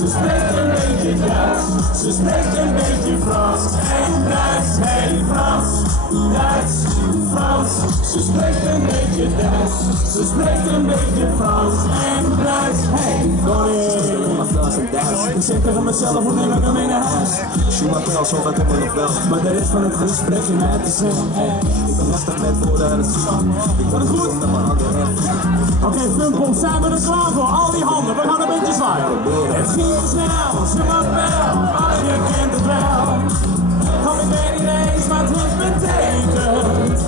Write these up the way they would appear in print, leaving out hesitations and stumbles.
Ze spreekt een beetje Duits, ze spreekt een beetje Frans en Duits. Hey Frans, Duits, Frans. Ze spreekt een beetje Duits, ze spreekt een beetje Frans en Duits. Hey Frans en Duits. Ik zeg tegen mezelf, hoe neem ik hem mee naar huis? Schumacher, zo gaat het nog wel. Maar de rest van het gesprek in mij te zeggen. Ik ben lastig met woorden en het is zo. Ik Gaat het goed? met mijn handen en Oké, Fumpel, zijn we er klaar voor? Al die handen, we gaan een beetje zwaaien. Het ging snel, ze mag wel, maar je kent het wel. Kom, ik weet niet eens wat het betekent.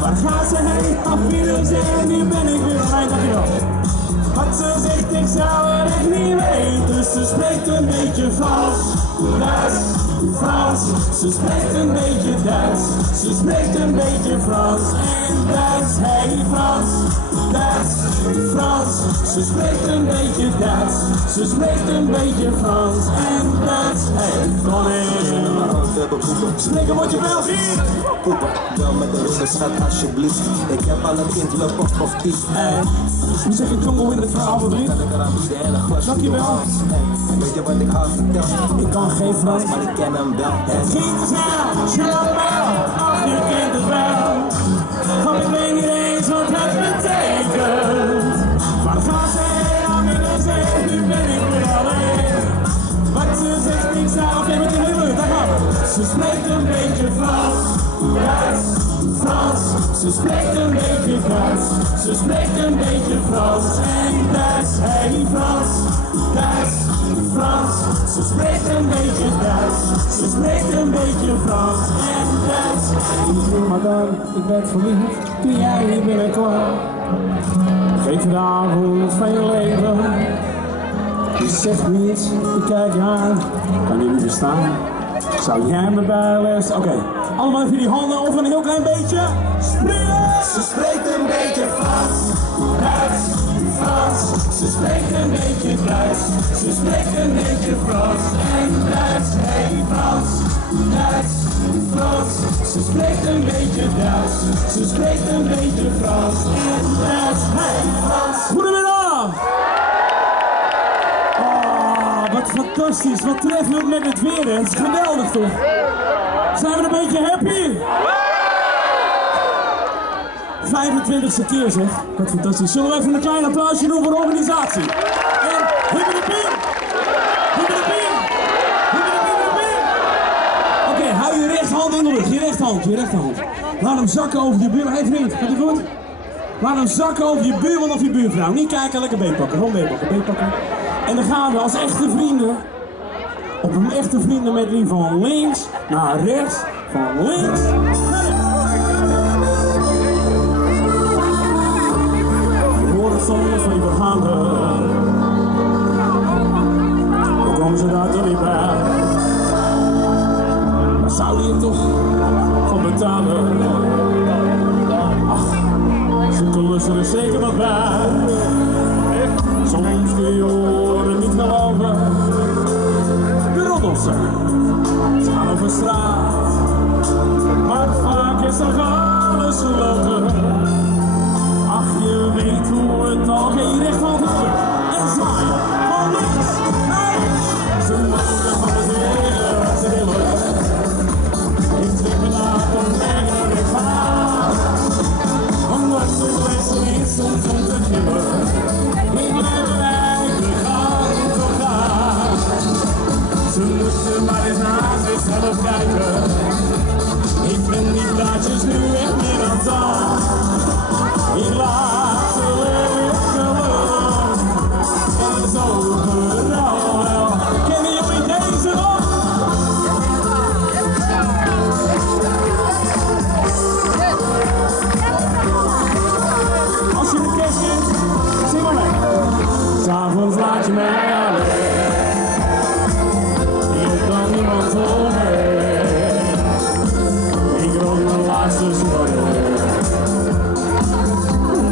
Waar gaat ze heen? Auf Wiedersehen, nu ben ik weer bij, dankjewel. Wat ze zegt, ik zou het echt niet weten. Ze spreekt een beetje Frans, Duits, Frans. Ze spreekt een beetje Duits, ze spreekt een beetje Frans en Duits. Hey Frans, Duits, Frans. Ze spreekt een beetje Duits, ze spreekt een beetje Frans en Duits. Hey, kom in. Spreek een woordje België. Poepen, wel met de ruggen, schat alsjeblieft. Ik heb al een kind, loop op of iets. Nu zeg ik jongen in het verhaal verdriet. Dankjewel. Weet je wat ik haar vertel? Ik kan geen Frans, Maar ik ken hem wel. het ging te snel, je loopt wel, ach je kent het wel. Van ik weet niet eens wat het betekent. Waar gaat ze heen, aan willen zeggen, nu ben ik weer alleen. Wat ze zegt, ik zou, oké, met die hele daar gaan we. Ze spreekt een beetje Frans, Duits, Frans. Ze spreekt een beetje Duits, ze spreekt een beetje Frans en Duits. Hey Frans, Duits, Frans. Ze spreekt een beetje Duits, ze spreekt een beetje Frans en Duits. Maar dan, ik ben verliefd, kun jij hier binnenkomen? Geef de avond van je leven. Je zegt niets, ik kijk je aan, kan je niet verstaan. Zou jij me bijlezen? Oké, allemaal even die handen over een heel klein beetje. Springen! Ze spreekt een beetje Frans, Duits, Frans. Ze spreekt een beetje Duits, ze spreekt een beetje Frans en Duits. Hey Frans, Duits, Frans. Ze spreekt een beetje Duits, ze spreekt een beetje Frans en Duits. Hey Frans. Goedemiddag! Wat fantastisch, wat treffend met het weer, hè? Het is geweldig toch? Zijn we een beetje happy? 25e keer zeg, wat fantastisch. Zullen we even een klein applausje doen voor de organisatie? En hippe de piem! Hippe de piem! Hippe de piem, de piem! Oké, hou je rechterhand in de lucht, je rechterhand, je rechterhand. Laat hem zakken over je buurman. Hey vriend, gaat het goed? Laat hem zakken over je buurman of je buurvrouw. Niet kijken, lekker been pakken, gewoon been pakken, been pakken. En dan gaan we als echte vrienden, op een echte vriendenmedley van links naar rechts, van links naar rechts. Je hoort het soms van die vergaande, dan komen ze daar toch niet bij. Maar zou je er toch van betalen? Ach, ze klussen er zeker wat bij. Soms kun je oren niet geloven. De roddelsen, ze gaan over straat. Maar vaak is er alles gelogen. Ach, je weet hoe het al. Oké, je rechterhand is terug. En zwaaien. Van links naar rechts. Ze mogen van het hele wat ze willen. Ik trek me naar de eigen recht. Omdat ze best niet soms om te gillen. Ik blijf eigenlijk gaan toch gaan. Ze moeten maar eens naar zichzelf kijken. Ik ben die plaatjes nu echt meer dan taal. Ik laat ze lekker los. En zo overal wel. Kennen jullie deze nog? Als je de kerst kent, zing maar mee. S'avonds laat je mij alleen. Ik kan niemand omheen. Ik rook mijn laatste sigaret.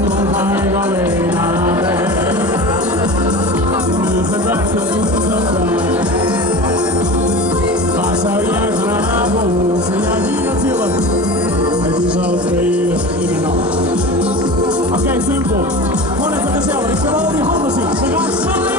Dan ga ik alleen naar bed. De gedachten doen zo pijn. Waar zou jij vanavond zijn? Ja, hier natuurlijk. Het is al 2 uur in de nacht. Oké, simpel. Gewoon even gezellig. Ik wil al die handen zien. Ze gaan zwaaien.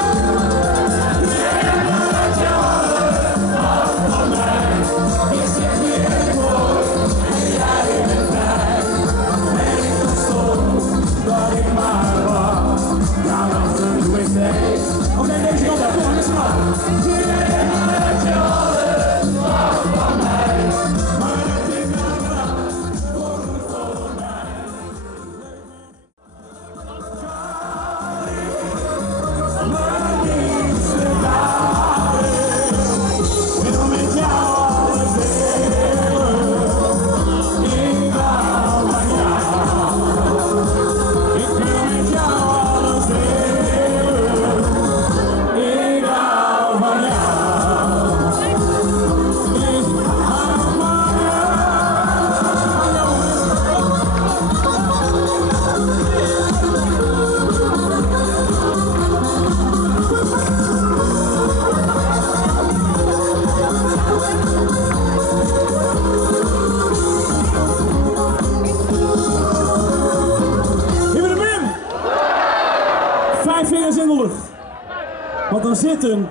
zitten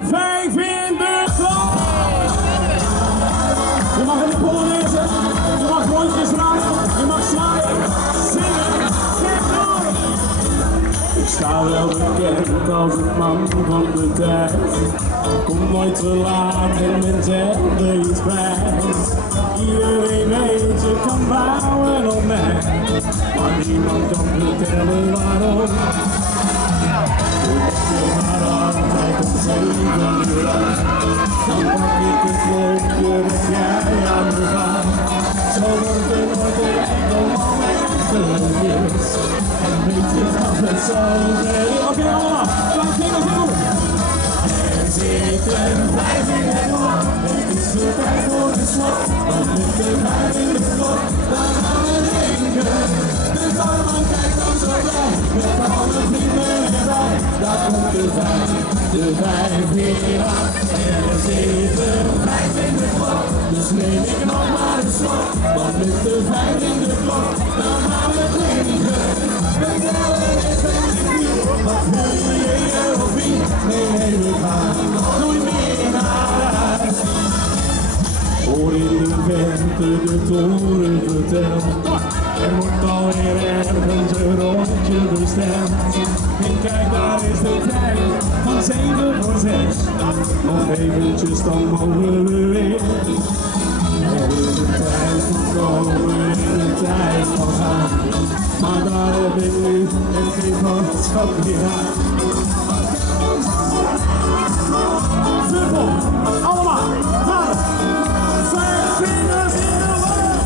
5 in de klok. Je mag in de polonaise, je mag rondjes draaien, je mag zwaaien, zingen, zeg door. Ik sta wel bekend als een man van de tijd. Kom nooit te laat en ben zelden iets kwijt. Iedereen weet je kan bouwen op mij, maar niemand kan vertellen waarom. Ik maar altijd om 7 uur uit. Dan pak ik het klokje dat jij aan me gaat. Zo wordt er nooit een enkel moment geweest. En weet je dat het zo is? Oké, allemaal, klaar, zingen, zingen. Er zitten 5 in het klok. Het is de tijd voor de slot. Want met de 5 in de klok, dan gaan we drinken. De barman kijkt dan zo blij, met alle vrienden erbij. Daar komt de 5 weer aan. Er zitten 5 in de klok, dus neem ik nog maar een slok. Want met de 5 in de klok, dan gaan we drinken. We tellen eens en niet, wat wil je hier of niet? Nee, we gaan nooit meer naar huis. Hoor in de verte de toren vertelt. Er wordt alweer ergens een rondje besteld. En kijk, daar is de tijd van 7 voor 6. Nog eventjes, dan mogen we weer. Er is de tijd van komen en de tijd van gaan. Maar daar heb ik nu en geen boodschap meer aan. Vuppel, allemaal, gaan! 5 vingers in de lucht!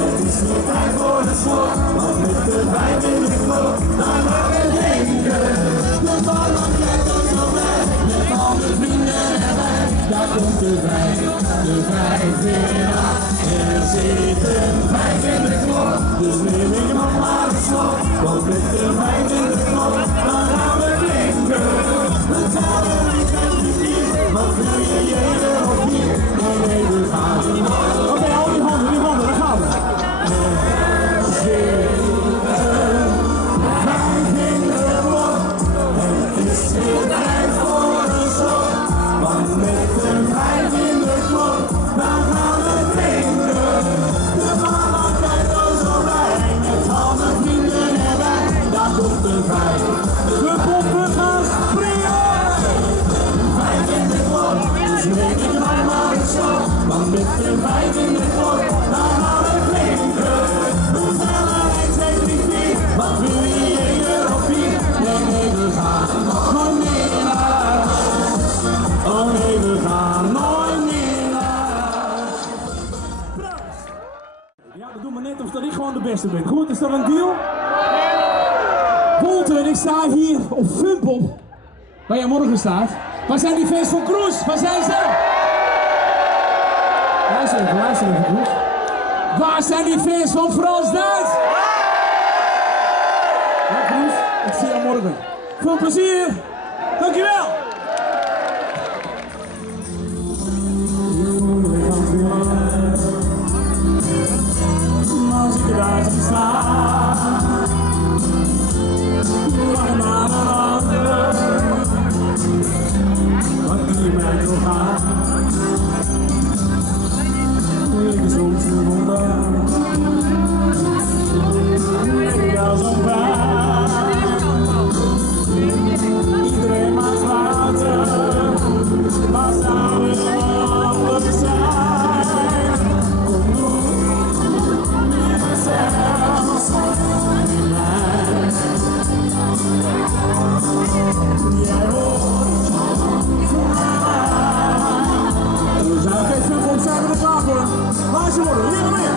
Het is de tijd voor de slot, want met de 5 in de klok, dan gaan we drinken. De barman kijkt ons zo blij, met al de vrienden erbij. Daar komt de 5 weer aan. Er zitten 5 in de klok, dus neem ik nog maar een slok. Want met de 5 in de klok, dan gaan we drinken. We tellen niet en niet, wat wil je jeder of niet? Nee, we gaan. Oké, al die handen, daar gaan we. Er zitten 5 in de klok, het is weer tijd voor een slok. Want met de 5 in de klok, dan gaan we drinken. De barman kijkt ons zo blij, met al mijn vrienden erbij. Daar komt de 5. We pompen gaan springen. 5 in de klok, dus neem ik nog maar een slok. Want met de 5 in de klok, dan gaan we drinken. We tellen 1, 2, 3, 4. Wat wil je hier of hier? Nee, we gaan nooit meer naar huis. Oh nee, we gaan nooit meer naar huis. Ja, dat doen we net of dat ik gewoon de beste ben. Goed, is dat een deal? Wolter, ik sta hier op Vumpel, waar jij morgen staat. Waar zijn die fans van Kroes? Waar zijn ze? Luister even, Kroes. Waar zijn die fans van Frans Duits? Ja, Kroes, ik zie jou morgen. Veel plezier. Dankjewel. Als ik daar zie staan, lang naar een ander, wat die mij zo gaat. Ik is soms een wonder, ik als een baan. Iedereen maakt water, maar samen anders zijn. Kom door. Jij hoort van mij. We zijn geen Vuppel, zijn we er klaar voor. Luister worden, hier meer.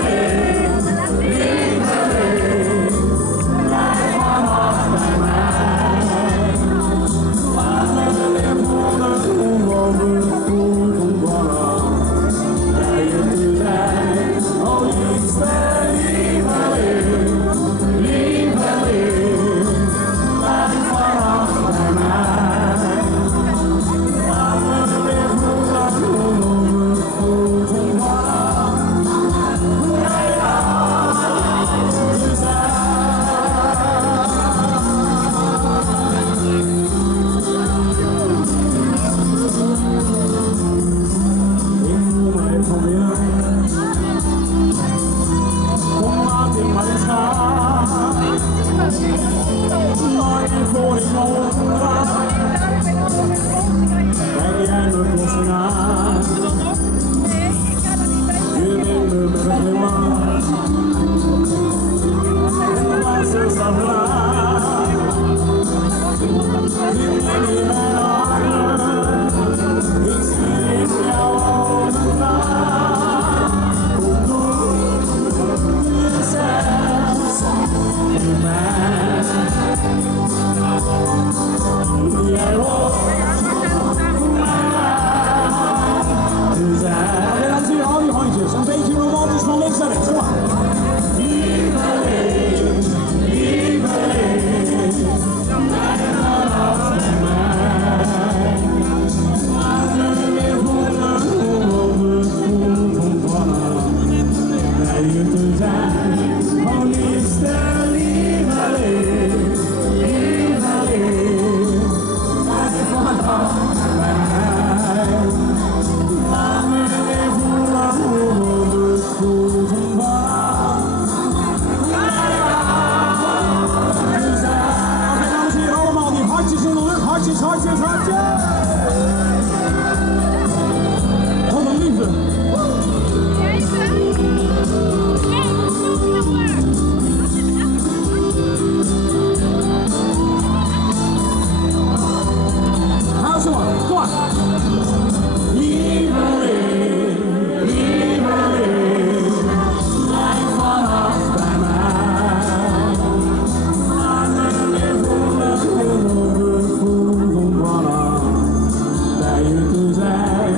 Lieveling, blijf vanaf bij mij. Laat me de liefde onmogelijk ontvallen. Bij je te zijn, oh liefste lieveling, blijf vanaf bij mij. Laat me de liefde onmogelijk ontvallen. on. Lieveling, lieveling, blijf vannacht bij mij. Laat me weer voelen hoe het voelt om vannacht bij je te zijn.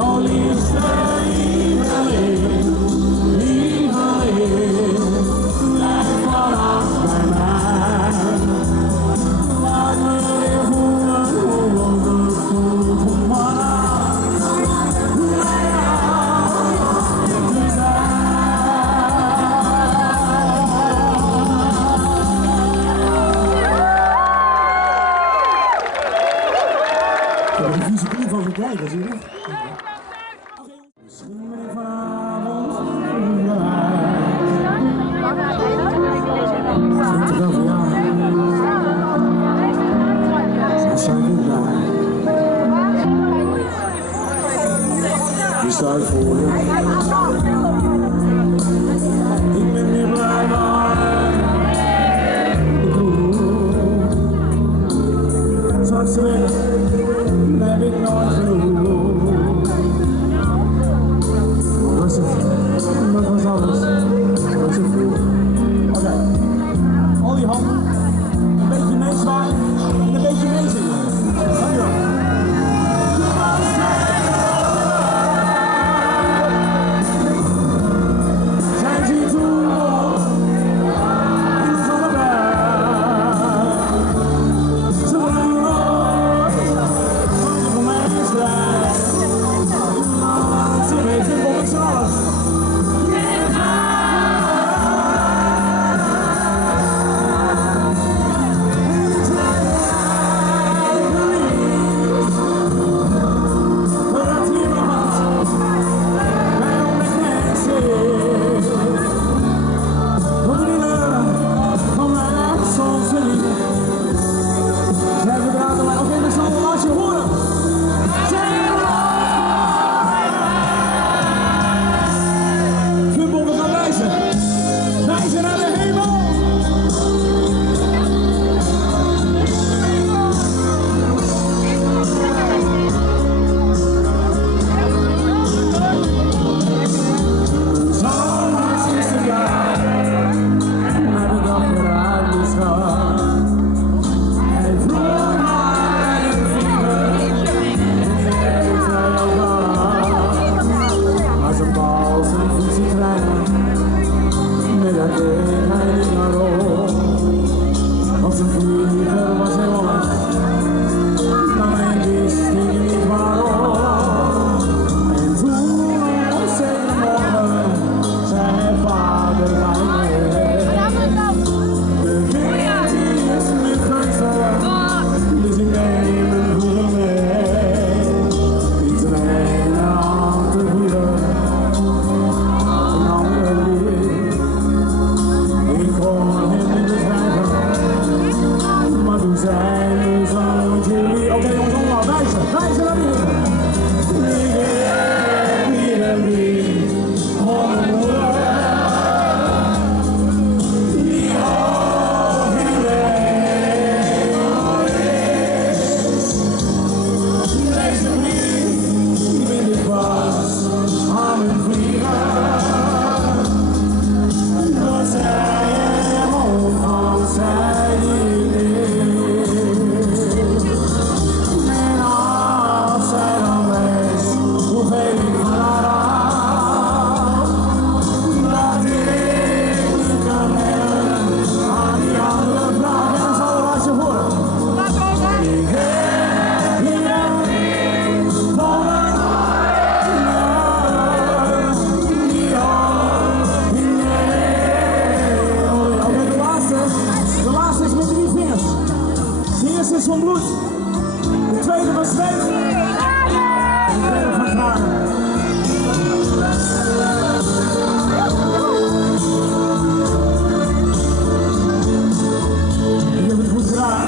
Oh liefste lieveling, lieveling, blijf vannacht bij mij. Laat me weer voelen hoe het voelt om vannacht bij jou te zijn. Ik heb er een vieze clip van gekeken, zie je dat? Misschien ben ik vanavond je staat voor je. Ik ben weer blij maar straks weer heb ik nooit genoeg. Dat was alles. Dat is vroeg. Oké. Al die handen. Een beetje meezwaaien en een beetje meezingen. Dankjewel. Zijn ze hier toe nog in de zonneberg? Ze worden nooit van je voor mij misleid. Ze weten wat ik zal. Als een vlieger was hij weg, maar hij wist niet waarom. En toen op zekere morgen zei mijn vader bij mij: de wind is niet gunstig, dus ik neem een vlieg mee. Niet alleen aan te vieren, een ander lied. Ik kon hem niet begrijpen, maar toen zei mijn zoontje lief. Oké jongens, allemaal wijzen naar die heren. Lieve, oh mijn moeder, die hoog in hemel is. Deze brief vind ik pas aan mijn vlieger. Dat zij hem ontvang, zij die is. En als zij dan wees, hoeveel ik van haar hou, dat ik niet kan hebben aan die andere vrouw. En dan zal er wat je horen. Ik heb hier een brief van een ander, die hoog in hemel. Oké, de laatste is met 3 vingers. De eerste is van bloed, de tweede van zweet, en de derde van tranen. Ik heb het goed gedaan,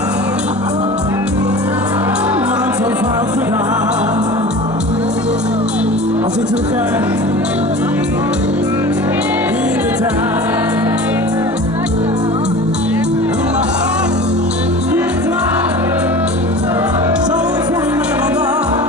maar het zo fout gedaan. Als ik terugkijk in de tijd. Zo voel ik me vandaag.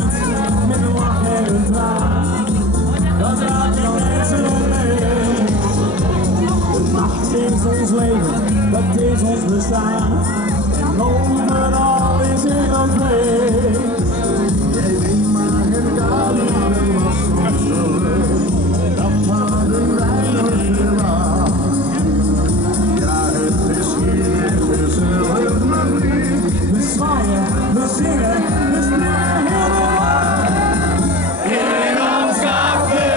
niet met een lach en een traan. Dat raakt die mensen omheen. De nacht is ons leven, dat is ons bestaan. En overal is het nog mee. Jij weet maar het kader was nog zo leuk. Dat hadden wij nooit verwacht. Ja, het is hier gezellig, maar niet. We zwaaien, we zingen, we springen helemaal. In ons café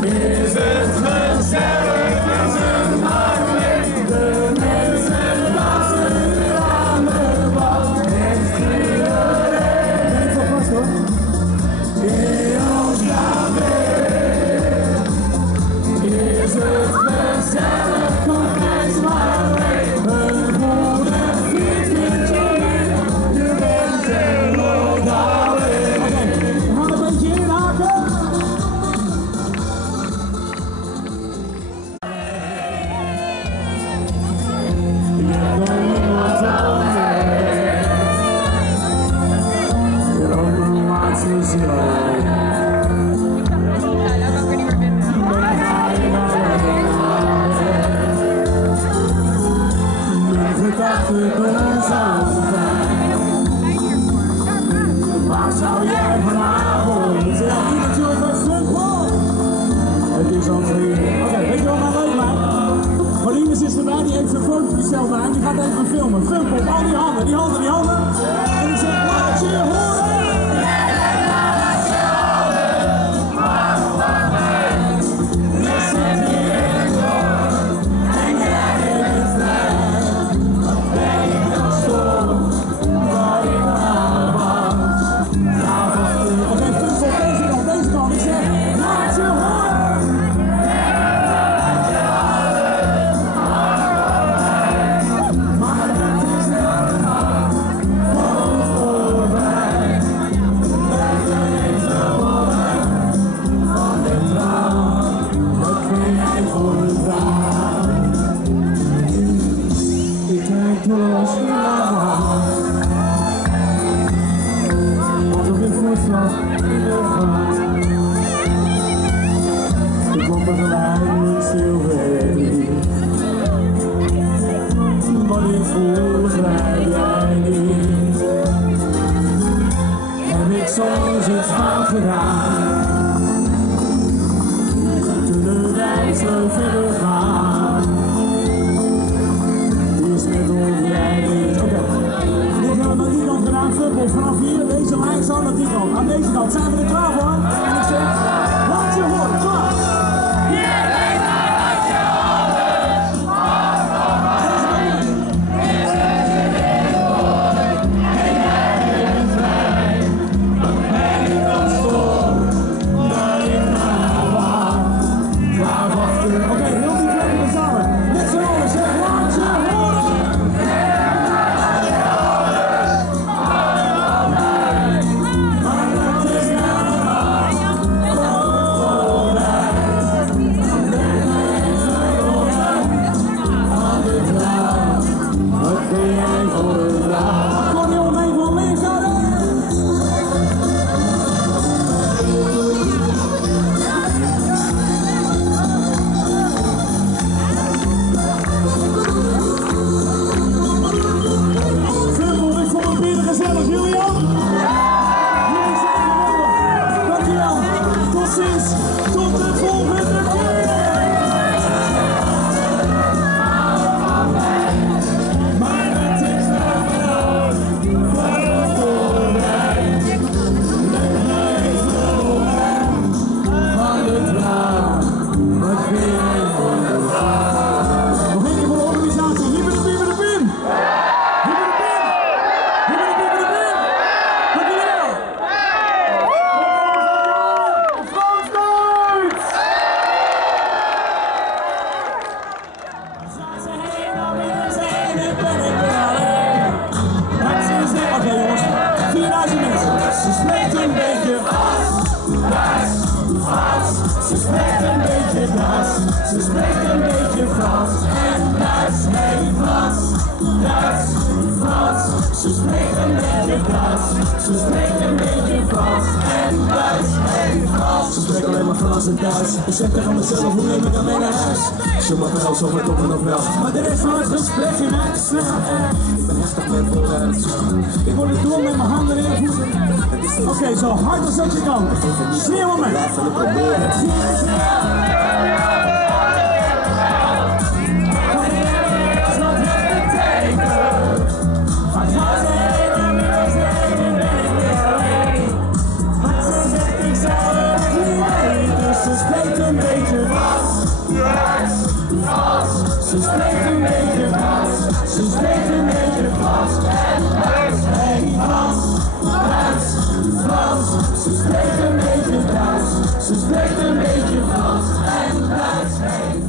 is het gezellig, is het maar leuk. De mensen lachen weer aan de bal. Echt iedereen. Neem het vast hoor. In ons café is het gezellig, kom eens maar mee. Een goede vriend met je mee. Je bent er nooit alleen. Oké, we gaan een beetje inhaken. Je hebt nog niemand anders. Je loopt een laatste zo. Waar zou jij vanavond zijn? Nu natuurlijk bij Funpop. Het is al 3 uur. Oké, weet je wat nou leuk lijkt? Marines is erbij, die heeft zijn foto gesteld bij. Die gaat even filmen. Funpop, al die handen, die handen, die handen. En die zegt, laat je horen. Ik kom begeleid stilweg, wat ik voel begrijp jij niet. Heb ik soms iets fout gedaan, toen de reis zo verder gaat, is met ons jij niet. Oké, dit hebben we aan die kant gedaan, Funpop, vanaf hier, deze lijn zo naar die kant. Aan deze kant zijn we er klaar voor. En ik zeg, laat je horen, klaar. Ze spreekt een beetje Duits, ze spreekt een beetje Frans en Duits, nee Frans, Duits, Frans. Ze spreekt een beetje Duits. Ze spreekt een beetje Frans en Duits en Frans. Ze spreekt alleen maar Frans en Duits. Ik zeg tegen mezelf, hoe neem ik dan mee naar huis? Ze mag wel, zo wordt het nog wel. Maar de rest van het gesprek in mij snel. Ik ben heftig met woorden aan het zoeken. Ik word het door met mijn handen in de voeten. Oké, zo hard als dat je kan. Sneeuw op mij. Laten we proberen. Ze spreekt een beetje Frans. Ze spreekt een beetje Frans. Ze spreekt een beetje Frans en Duits. Hey, Frans, Duits, Frans. Ze spreekt een beetje Duits. Ze spreekt een beetje Frans en Duits. Hey.